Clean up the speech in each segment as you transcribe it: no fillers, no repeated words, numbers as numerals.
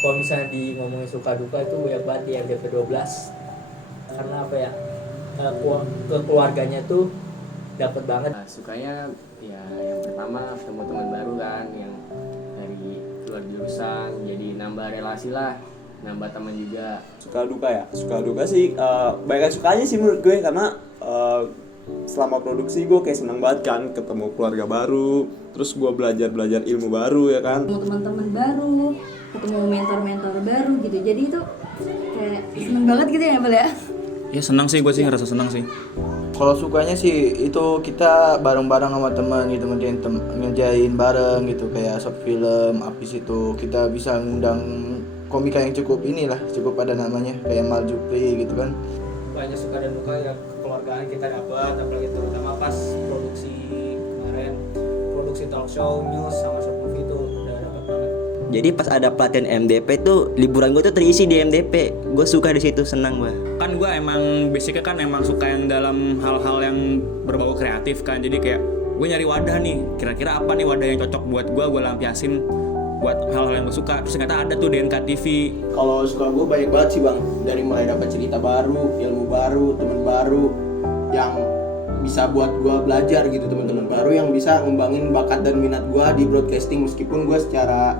Kalau misalnya di ngomongin suka duka itu banyak banget di MDP 12, karena apa ya, ke keluarganya tuh dapat banget. Sukanya ya yang pertama ketemu teman baru kan, yang dari luar jurusan, jadi nambah relasi lah, nambah teman juga. Suka duka ya, suka duka sih banyak sukanya sih menurut gue, karena selama produksi gue kayak seneng banget kan ketemu keluarga baru, terus gue belajar ilmu baru ya kan, ketemu teman-teman baru, ketemu mentor-mentor baru gitu. Jadi itu kayak seneng banget gitu ya Bel ya. Ya senang sih, gue sih ngerasa senang sih. Kalau sukanya sih itu kita bareng-bareng sama teman gitu, ngerjain bareng gitu, kayak short film. Habis itu kita bisa ngundang komika yang cukup cukup ada namanya, kayak Mal Jupri gitu kan. Banyak suka dan duka ya, kekeluargaan kita dapat, apalagi terutama pas produksi kemarin, produksi talk show, news sama short movie itu udah dapat banget. Jadi pas ada pelatihan MDP tuh liburan gue tuh terisi di MDP. Gue suka di situ, senang gue. Kan gue emang basicnya kan emang suka yang dalam hal-hal yang berbau kreatif kan. Jadi kayak gue nyari wadah nih, kira-kira apa nih wadah yang cocok buat gue lampiasin buat hal-hal yang gue suka. Terus ternyata ada tuh DNK TV. Kalau suka gue banyak banget sih bang, dari mulai dapat cerita baru, ilmu baru, teman baru yang bisa buat gue belajar gitu, teman-teman baru yang bisa ngembangin bakat dan minat gue di broadcasting, meskipun gue secara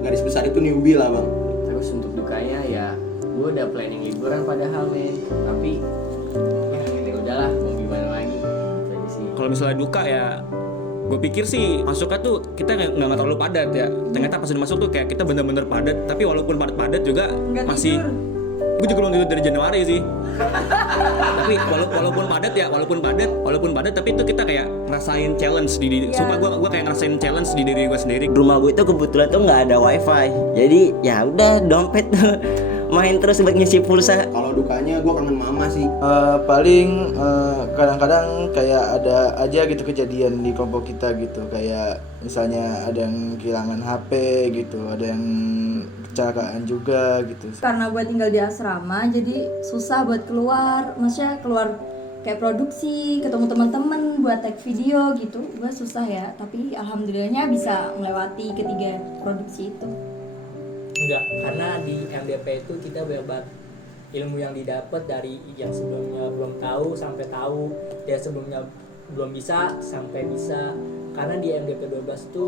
garis besar itu newbie lah bang. Terus untuk dukanya ya gue udah planning liburan padahal tapi ya udahlah, mau gimana lagi. Jadi sih Kalau misalnya duka ya, gue pikir sih masuknya tuh kita nggak terlalu padat ya. Ternyata pas udah masuk tuh kayak kita bener-bener padat. Tapi walaupun padat-padat juga Nggak masih tidur. Gue juga belum tidur dari Januari sih. Tapi walaupun padat tapi itu kita kayak ngerasain challenge di sumpah gue kayak ngerasain challenge di diri gue sendiri. Rumah gue itu kebetulan tuh nggak ada wifi. Jadi ya udah dompet tuh main terus buat ngisi pulsa. Kalau dukanya gue kangen mama sih. Paling kadang-kadang kayak ada aja gitu kejadian di kelompok kita gitu, kayak misalnya ada yang kehilangan HP gitu, ada yang kecelakaan juga gitu. Karena gue tinggal di asrama, jadi susah buat keluar. Maksudnya keluar kayak produksi, ketemu teman-teman buat tag video gitu. Gue susah ya, tapi alhamdulillahnya bisa melewati ketiga produksi itu. Enggak, karena di MDP itu kita banyak ilmu yang didapat dari yang sebelumnya belum tahu sampai tahu, dia sebelumnya belum bisa sampai bisa. Karena di MDP 12 itu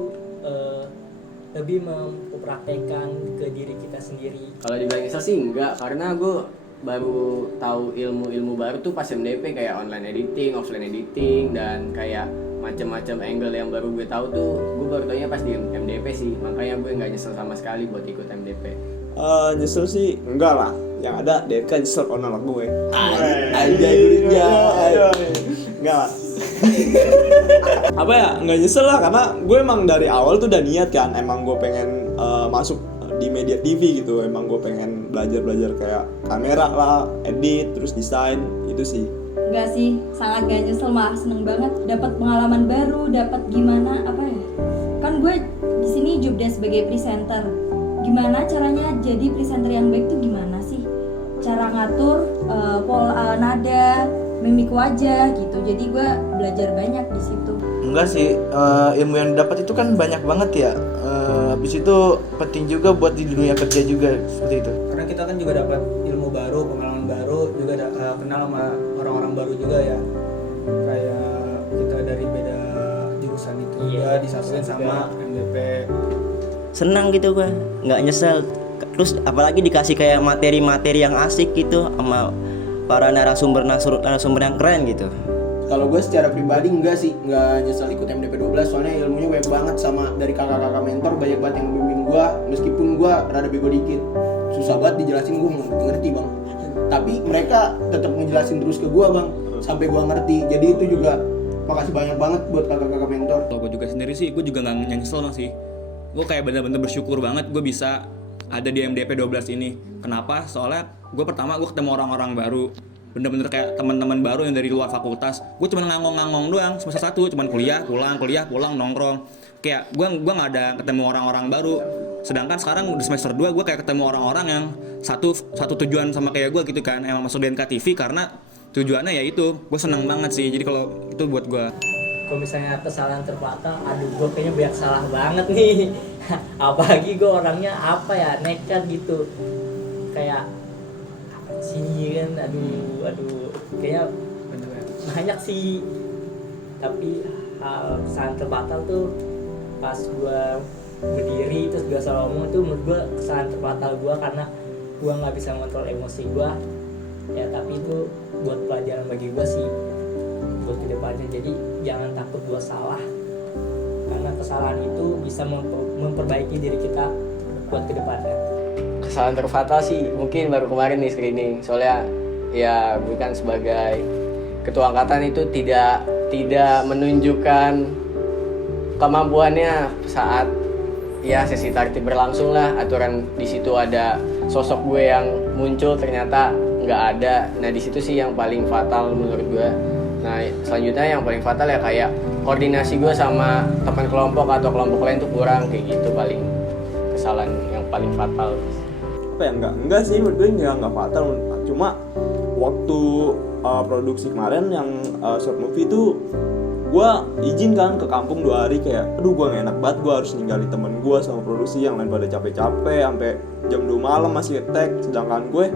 lebih mempraktekkan ke diri kita sendiri. kalau dibilang nyesel sih enggak, karena gue baru tahu ilmu baru tuh pas MDP, kayak online editing, offline editing, dan kayak macam-macam angle yang baru gue tahu tuh gue baru taunya pas di MDP sih. Makanya gue nggak nyesel sama sekali buat ikut MDP. nyesel sih enggak lah, yang ada dia kan nyesel kalau nolak gue. Enggak lah. Apa ya, nggak nyesel lah, karena gue emang dari awal tuh udah niat kan, emang gue pengen masuk di media TV gitu, emang gue pengen belajar kayak kamera lah, edit, terus desain, itu sih. Enggak sih, sangat gak nyesel, malah seneng banget dapat pengalaman baru, dapat gimana apa ya. Kan gue di sini job desk sebagai presenter. Gimana caranya jadi presenter yang baik tuh gimana sih? Cara ngatur pola nada, mimik wajah gitu. Jadi gue belajar banyak di situ. Enggak sih, ilmu yang didapat itu kan banyak banget ya. Habis itu penting juga buat di dunia kerja juga, seperti itu. Karena kita kan juga dapat ilmu baru, pengalaman baru, juga kenal sama orang-orang baru juga ya. Kayak kita dari beda jurusan itu juga disatuin sama MDP. Senang gitu gue, nggak nyesel. Terus apalagi dikasih kayak materi-materi yang asik gitu sama para narasumber yang keren gitu. Kalau gue secara pribadi enggak sih, enggak nyesel ikut MDP 12, soalnya ilmunya banyak banget, sama dari kakak-kakak mentor banyak banget yang membimbing gue, meskipun gue rada bego dikit, susah banget dijelasin, gue ngerti bang, tapi mereka tetap ngejelasin terus ke gue bang, sampai gue ngerti. Jadi itu juga makasih banyak banget buat kakak-kakak mentor. Kalau gue juga sendiri sih, gue juga nggak nyesel sih. Gue kayak bener-bener bersyukur banget gue bisa ada di MDP 12 ini. Kenapa? Soalnya gue pertama gue ketemu orang-orang baru, bener-bener kayak teman-teman baru yang dari luar fakultas. Gue cuma ngangong-ngangong doang semester 1, cuma kuliah pulang nongkrong. Kayak gue nggak ada ketemu orang-orang baru. Sedangkan sekarang di semester 2 gue kayak ketemu orang-orang yang satu tujuan sama kayak gue gitu kan. Emang masuk DNK TV karena tujuannya ya itu. Gue senang banget sih. Jadi kalau itu buat gue. kalau misalnya kesalahan terfatal, aduh gue kayaknya banyak salah banget nih. Apalagi gue orangnya apa ya, nekat gitu, kayak apa sih kan, aduh kayaknya banyak sih. Tapi hal kesalahan terfatal tuh pas gue berdiri terus gue salah ngomong, itu menurut gue kesalahan terfatal gue karena gue nggak bisa mengontrol emosi gue ya. Tapi itu buat pelajaran bagi gue sih buat kedepannya. Jadi jangan takut gue salah, karena kesalahan itu bisa memperbaiki diri kita buat kedepannya. Kesalahan terfatal sih mungkin baru kemarin nih screening, soalnya ya gue kan sebagai ketua angkatan itu tidak menunjukkan kemampuannya saat ya sesi tertib berlangsung lah. Aturan di situ ada sosok gue yang muncul ternyata nggak ada. Nah di situ sih yang paling fatal menurut gue. Nah selanjutnya yang paling fatal ya kayak koordinasi gue sama teman kelompok atau kelompok lain tuh kurang, kayak gitu paling kesalahan yang paling fatal. Apa ya, enggak sih menurut gue nggak fatal, cuma waktu produksi kemarin yang short movie itu gue izin kan ke kampung 2 hari, kayak aduh gue gak enak banget, gue harus ninggalin temen gue sama produksi yang lain pada capek-capek sampai jam 2 malam masih nge-tag, sedangkan gue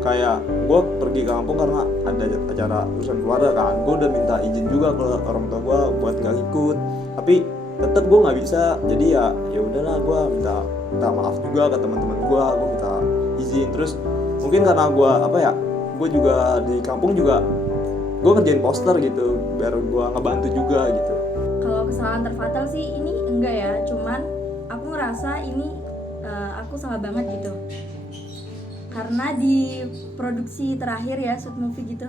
kayak gue pergi ke kampung karena ada acara urusan keluarga kan. Gue udah minta izin juga ke orang tua gue buat gak ikut, tapi tetap gue nggak bisa. Jadi ya udahlah, gue minta maaf juga ke teman-teman gue minta izin. Terus mungkin karena gue juga di kampung juga gue kerjain poster gitu biar gue ngebantu juga gitu. Kalau kesalahan terfatal sih ini enggak ya, cuman aku ngerasa ini aku salah banget gitu. Karena di produksi terakhir ya shoot movie gitu,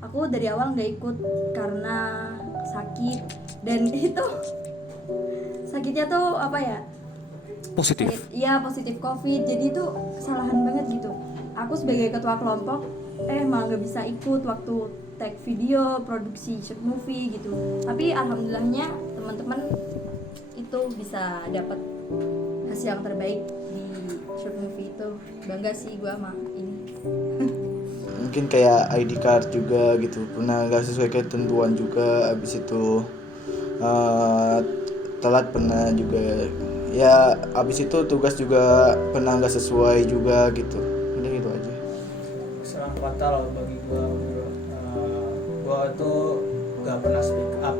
aku dari awal nggak ikut karena sakit, dan itu sakitnya tuh apa ya? Positif. Iya positif COVID, jadi itu kesalahan banget gitu. Aku sebagai ketua kelompok malah nggak bisa ikut waktu tag video produksi shoot movie gitu. Tapi alhamdulillahnya teman-teman itu bisa dapat hasil yang terbaik di shoot movie itu. Bangga sih gue sama ini. Mungkin kayak ID card juga gitu, pernah nggak sesuai ketentuan juga, abis itu telat pernah juga ya, abis itu tugas juga pernah nggak sesuai juga gitu. Udah gitu aja. Kesalahan fatal bagi gue tuh gak pernah speak up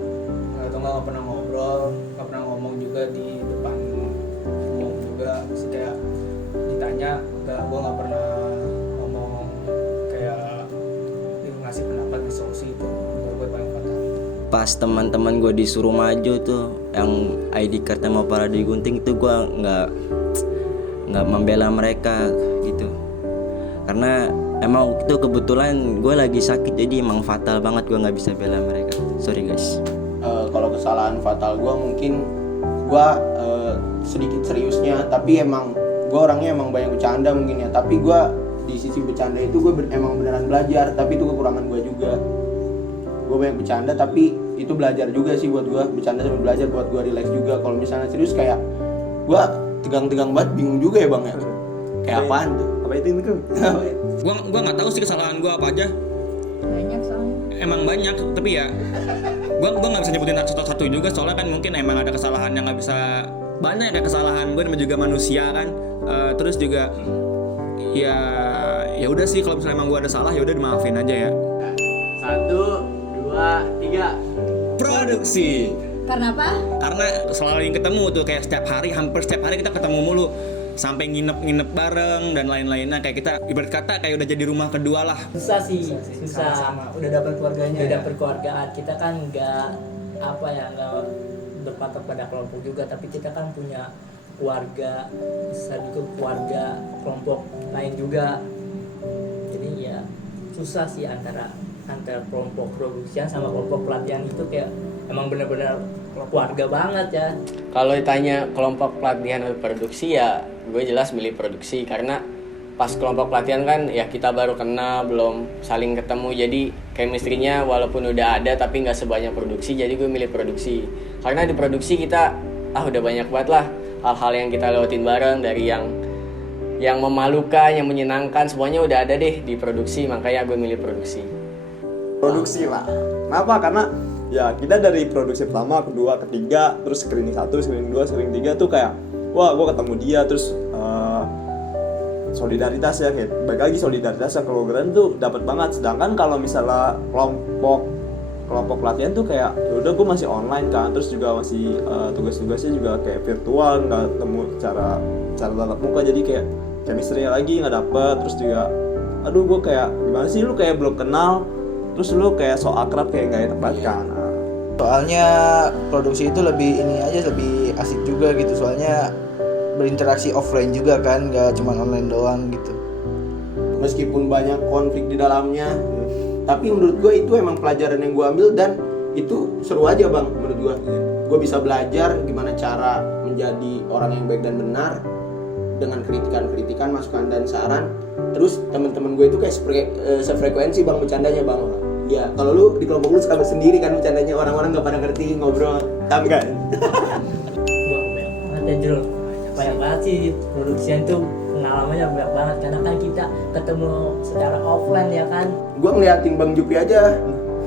atau gak pernah ngobrol, gak pernah ngomong juga di depan umum juga. Kayak ditanya gue gak pernah ngomong kayak ngasih pendapat di solusi. Itu gue paling fatal. Pas teman-teman gue disuruh maju tuh yang ID cardnya mau pada digunting, itu gue nggak membela mereka gitu, karena emang itu kebetulan gue lagi sakit, jadi emang fatal banget, gue nggak bisa bela mereka. Sorry guys. Kalau kesalahan fatal gue mungkin gue sedikit seriusnya, tapi emang gue orangnya emang banyak bercanda mungkin ya. Tapi gue di sisi bercanda itu gue emang beneran belajar, tapi itu kekurangan gue juga. Gue banyak bercanda tapi itu belajar juga sih buat gue, bercanda sambil belajar buat gue relax juga. Kalau misalnya serius kayak gue tegang-tegang banget, bingung juga ya bang ya, kayak apaan tuh. Apa itu kan? Gua nggak tahu sih kesalahan gua apa aja. Banyak soalnya. Emang banyak, tapi ya gua nggak bisa nyebutin satu-satu juga, soalnya kan mungkin emang ada kesalahan yang nggak bisa, banyak ya kesalahan, gue juga manusia kan. Terus juga ya udah sih, kalau misalnya emang gua ada salah ya udah dimaafin aja ya. 1, 2, 3. Produksi. Karena apa? Karena selalu ketemu tuh, kayak hampir setiap hari kita ketemu mulu, sampai nginep bareng dan lain-lainnya. Kayak kita ibarat kata kayak udah jadi rumah kedua lah. Susah sih, susah. Sama. Udah dapet keluarganya. Udah dapet keluargaan. Kita kan nggak berpatok pada kelompok juga, tapi kita kan punya keluarga, bisa juga keluarga kelompok lain juga. Jadi ya susah sih antara kelompok produksian sama kelompok pelatihan itu, kayak emang benar-benar keluarga banget ya. Kalau ditanya kelompok pelatihan atau produksi, ya gue jelas milih produksi, karena pas kelompok pelatihan kan ya kita baru kenal, belum saling ketemu, jadi chemistry-nya walaupun udah ada tapi nggak sebanyak produksi, jadi gue milih produksi. Karena di produksi kita udah banyak banget lah hal-hal yang kita lewatin bareng, dari yang memalukan, yang menyenangkan, semuanya udah ada deh di produksi, makanya gue milih produksi. Produksi lah. Kenapa? Karena Ya kita dari produksi pertama, kedua, ketiga, terus screening 1, screening 2, screening 3 tuh kayak wah gue ketemu dia, terus solidaritas ya, kayak baik lagi solidaritas ya, kelompok tuh dapat banget. Sedangkan kalau misalnya kelompok pelatihan tuh kayak ya udah gue masih online kan, terus juga masih tugas-tugasnya juga kayak virtual, nggak ketemu cara tatap muka, jadi kayak chemistry lagi nggak dapet. Terus juga aduh gue kayak gimana sih, lu kayak belum kenal terus lu kayak so akrab, kayak nggak enak banget kan. Soalnya produksi itu lebih ini aja, lebih asik juga gitu, soalnya berinteraksi offline juga kan, nggak cuma online doang gitu. Meskipun banyak konflik di dalamnya, tapi menurut gue itu emang pelajaran yang gue ambil dan itu seru aja bang menurut gue. Gue bisa belajar gimana cara menjadi orang yang baik dan benar dengan kritikan, masukan dan saran. Terus teman-teman gue itu kayak sefrekuensi bang bercandanya bang. Ya kalau lu di kelompok lu suka sendiri kan bercandanya, orang-orang nggak pada ngerti ngobrol. Tapi kan. Wah banyak banget ya Jul, banyak banget sih produksian tuh, pengalamannya banyak banget karena kan kita ketemu secara offline ya kan. Gue ngeliatin Bang Jupri aja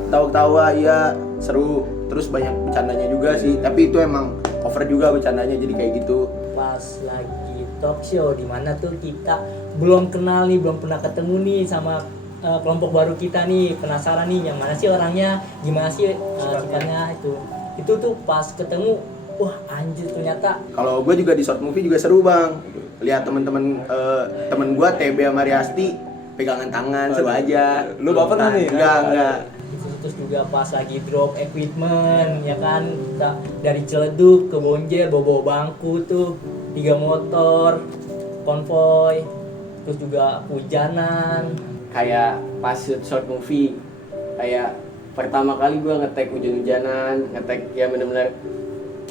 tawa-tawa, iya seru, terus banyak bercandanya juga sih, tapi itu emang over juga bercandanya jadi kayak gitu. Pas lagi talk show dimana tuh kita belum kenal nih, belum pernah ketemu nih sama kelompok baru kita nih, penasaran nih yang mana sih orangnya, gimana sih sifatnya itu tuh pas ketemu, wah anjir ternyata. Kalau gue juga di short movie juga seru bang, lihat temen gue TB sama Riasti pegangan tangan seru aja. Lu baperan nih? Enggak. Terus juga pas lagi drop equipment ya kan, kita dari Ciledug ke Bonjer bawa bangku tuh 3 motor konvoy, terus juga hujanan. Kayak pas shoot short movie, kayak pertama kali gue nge-tag hujan-hujanan, nge-tag ya bener-bener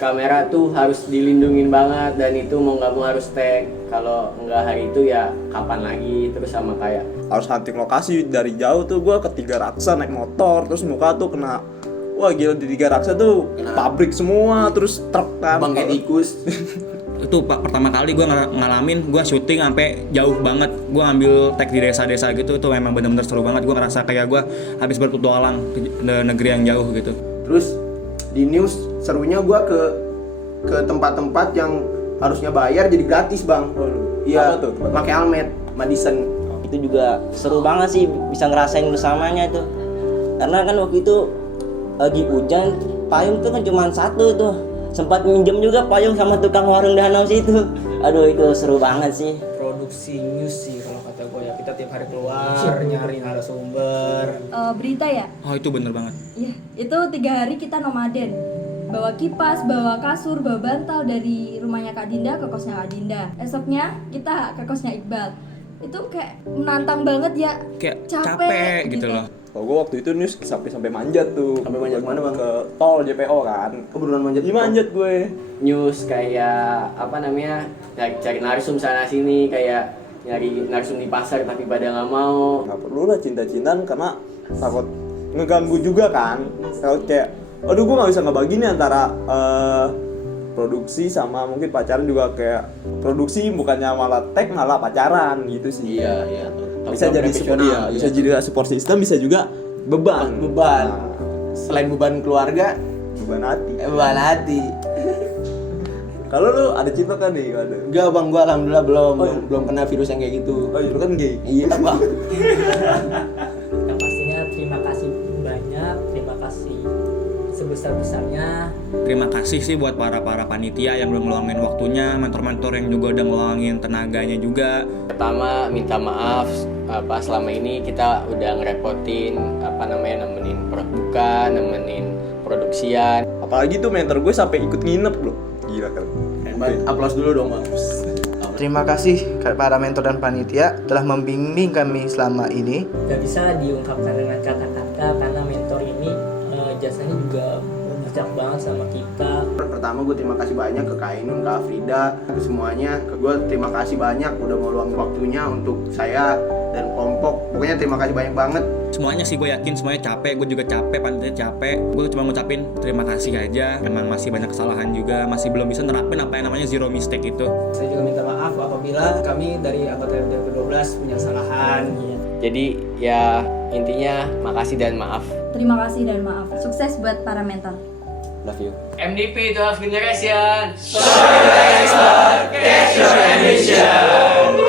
kamera tuh harus dilindungin banget, dan itu mau nggak mau harus tag. Kalau nggak hari itu ya kapan lagi. Terus sama kayak Harus hunting lokasi dari jauh tuh, gue ke Tiga Raksa naik motor, terus muka tuh kena, wah gila di Tiga Raksa tuh pabrik semua, terus truk kan, Bang kayak tikus. Itu pertama kali gue ngalamin, gue syuting sampai jauh banget, gue ngambil tag di desa-desa gitu, tuh memang bener-bener seru banget. Gue ngerasa kayak gue habis berpetualang ke negeri yang jauh gitu. Terus di news serunya gue ke tempat-tempat yang harusnya bayar jadi gratis bang. Iya, pakai helmet Madison. Itu juga seru banget sih, bisa ngerasain bersamanya itu. Karena kan waktu itu lagi hujan, payung tuh kan cuma satu tuh. Sempat minjem juga payung sama tukang warung danau situ. Aduh itu seru banget sih. Produksi news sih kalau kata gue ya, kita tiap hari keluar nyari narasumber. Berita ya? Oh itu bener banget. Iya, itu 3 hari kita nomaden. Bawa kipas, bawa kasur, bawa bantal dari rumahnya Kak Dinda ke kosnya Kak Dinda. Esoknya kita ke kosnya Iqbal. Itu kayak menantang banget ya. Kayak capek gitu loh. Kalau gue waktu itu news sampai manjat tuh. Sampai manjat mana, Bang? Ke tol JPO kan. Kebetulan manjat. Iya manjat gue. news kayak apa namanya, cari narsum sana sini, kayak nyari narsum di pasar tapi pada nggak mau. Nggak perlu lah cinta-cintaan karena takut ngeganggu juga kan. Kalau kayak, aduh gue nggak bisa ngebagi nih antara produksi sama mungkin pacaran juga, kayak produksi bukannya malah tag malah pacaran gitu sih. Iya. Bisa jadi support, bisa jadi support system, bisa juga beban. Nah, Selain beban keluarga, beban hati. beban hati. Kalau lu ada cinta kan nih? Ada. Enggak bang, gua alhamdulillah belum kena virus yang kayak gitu. Oh iya, lu kan gay. Iya bang. Yang pastinya terima kasih banyak, terima kasih sebesar-besarnya. Terima kasih sih buat para panitia yang udah ngeluangin waktunya, mentor-mentor yang juga udah ngeluangin tenaganya juga. Pertama minta maaf selama ini kita udah ngerepotin nemenin buka, nemenin produksian. Apalagi tuh mentor gue sampai ikut nginep loh. Gila kan. Aplaus dulu dong bang. Terima kasih para mentor dan panitia telah membimbing kami selama ini. Gak bisa diungkapkan dengan kata-kata karena mentor ini jasanya juga berjak banget sama kita. Pertama gue terima kasih banyak ke Kak Ainun, Kak Afrida, ke semuanya. Ke gue terima kasih banyak udah meluangkan waktunya untuk saya dan kelompok. Pokoknya terima kasih banyak banget. Semuanya sih gue yakin semuanya capek, gue juga capek, panitia capek. Gue cuma ngucapin terima kasih aja. Memang masih banyak kesalahan juga, masih belum bisa nerapin apa yang namanya zero mistake itu. Saya juga minta maaf apabila kami dari anggota MDP12 punya kesalahan. Jadi ya intinya makasih dan maaf. Terima kasih dan maaf. Sukses buat para mentor. Love you. MDP 12 Generation. Expert, capture ambition.